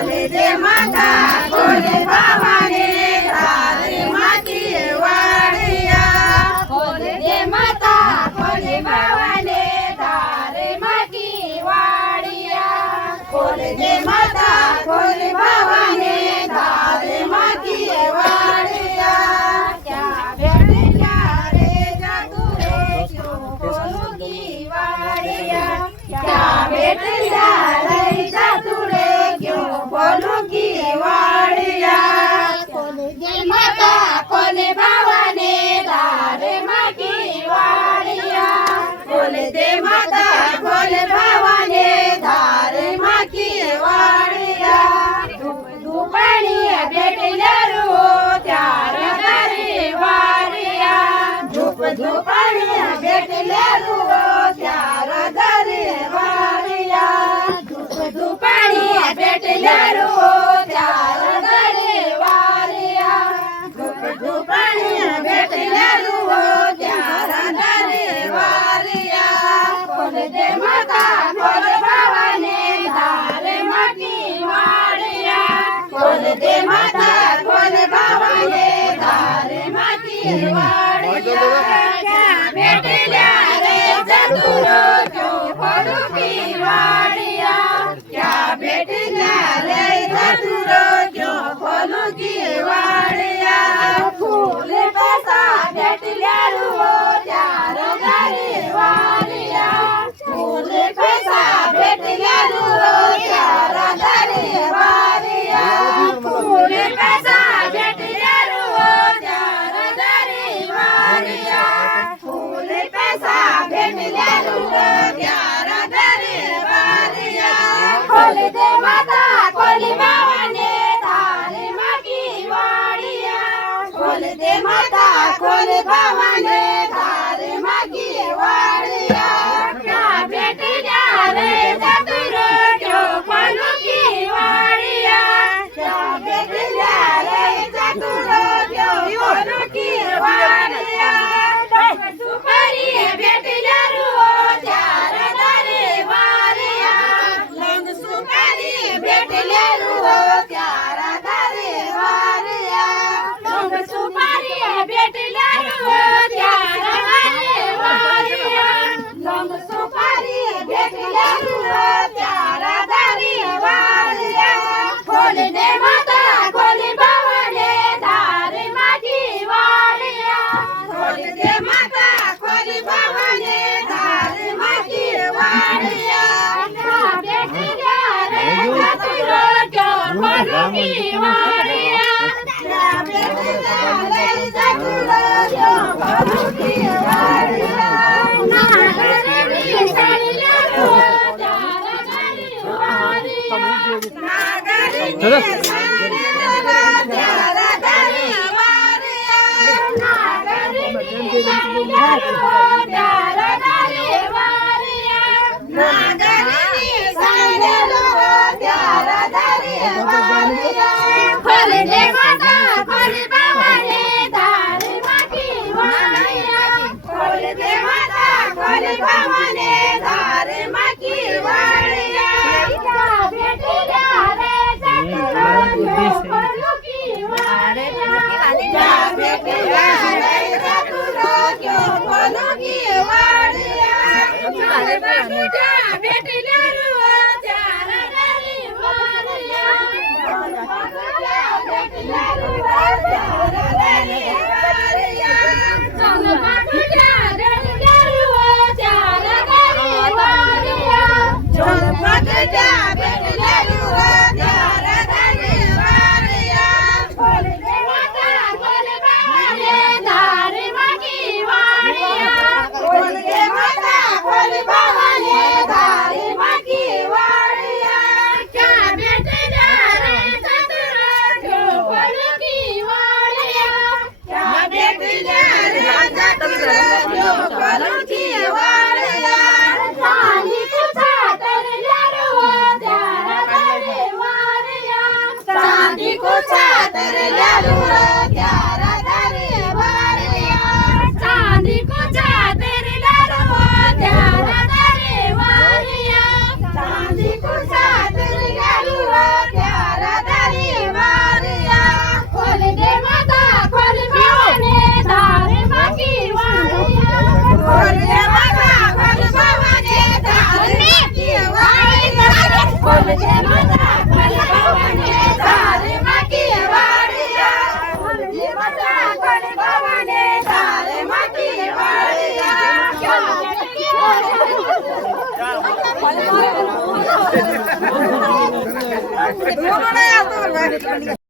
खोले दे माता खोले भावाने धारे माती वाडिया खोले दे माता खोले भावाने धारे माती वाडिया खोले दे माता खोले भावाने धारे माती वाडिया क्या भेटल्या रे जातू रे क्यों खोलूंगी वाडिया क्या भेटल्या रे जातू रे क्यों खोलूंगी वाडिया खोले दे माता खोले भावाने धारे माती वाडिया खोले दे माता खोले भावाने धारे माती वाडिया धुपाणी भेटल्या रो त्यार दारे वाडिया धुपाणी भेटल्या रो त्यार दारे वाडिया धुपाणी भेटल्या रो त्यार दारे वाडिया धुपाणी भेटल्या रो त्यार दारे वाडिया खोले दे माता खोले भावाने धारे माती वाडिया खोले दे माता खोले भावाने धारे माती वाडिया क्या भेटल्या रे चतुर क्यों खोलूंगी वाडिया क्या भेटल्या रे चतुर क्यों खोलूंगी वाडिया फूल पैसा भेटल्या रो त्यार दारे वाडिया फूल पैसा भेटल्या रो त्यार दारे वाडिया फूल पैसा भेटल्या रो त्यार दारे वाडिया फूल पैसा भेटल्या रो त्यार दारे वाडिया खोले दे माता खोले भावाने धारे माती वाडिया खोले दे माता खोले भावाने धारे माती वाडिया क्या भेटल्या रे चतुर क्यों खोलूंगी वाडिया क्या भेटल्या रे चतुर क्यों खोलूंगी वाडिया सुपारी भेटल्या रो त्यार दारे वाडिया लंग सुपारी भेटल्या रो त्यार दारे वाडिया लंग सुपारी भेटल्या रो त्यार दारे वाडिया लंग सुपारी भेटल्या रो त्यार दारे वाडिया खोले दे माता खोले भावाने धारे माती वाडिया खोले दे माता खोले भावाने धारे माती वाडिया क्या भेटल्या रे चतुर क्यों खोलूंगी वाडिया क्या भेटल्या रे चतुर क्यों खोलूंगी वाडिया नागरनी साडल्या रो त्यार दारे वाडिया नागरनी साडल्या रो त्यार दारे वाडिया नागरनी साडल्या रो त्यार दारे वाडिया नागरनी साडल्या रो त्यार दारे वाडिया खोले दे माता खोले भावाने धारे माती वाडिया खोले दे माता खोले भावाने धारे माती वाडिया क्या भेटल्या रे चतुर क्यों खोलूंगी वाडिया क्या भेटल्या रे चतुर क्यों खोलूंगी वाडिया क्या भेटल्या रो त्यार दारे वाडिया क्या भेटल्या रो त्यार दारे वाडिया चोलपाटल्या भेटल्या रो त्यार दारे वाडिया चोलपाटल्या भेटल्या रो त्यार दारे वाडिया खोले दे माता खोले भावाने धारे माती वाडिया खोले दे माता खोले भावाने धारे माती वाडिया क्या भेटल्या रे चतुर क्यों खोलूंगी वाडिया क्या भेटल्या रे चतुर क्यों खोलूंगी वाडिया चांदी कुचा तरल्या रो त्यार दारे वाडिया चांदी कुचा तरल्या रो त्यार दारे वाडिया चांदी कुचा तरल्या रो त्यार दारे वाडिया चांदी कुचा तरल्या रो त्यार बोलो ना यार, तो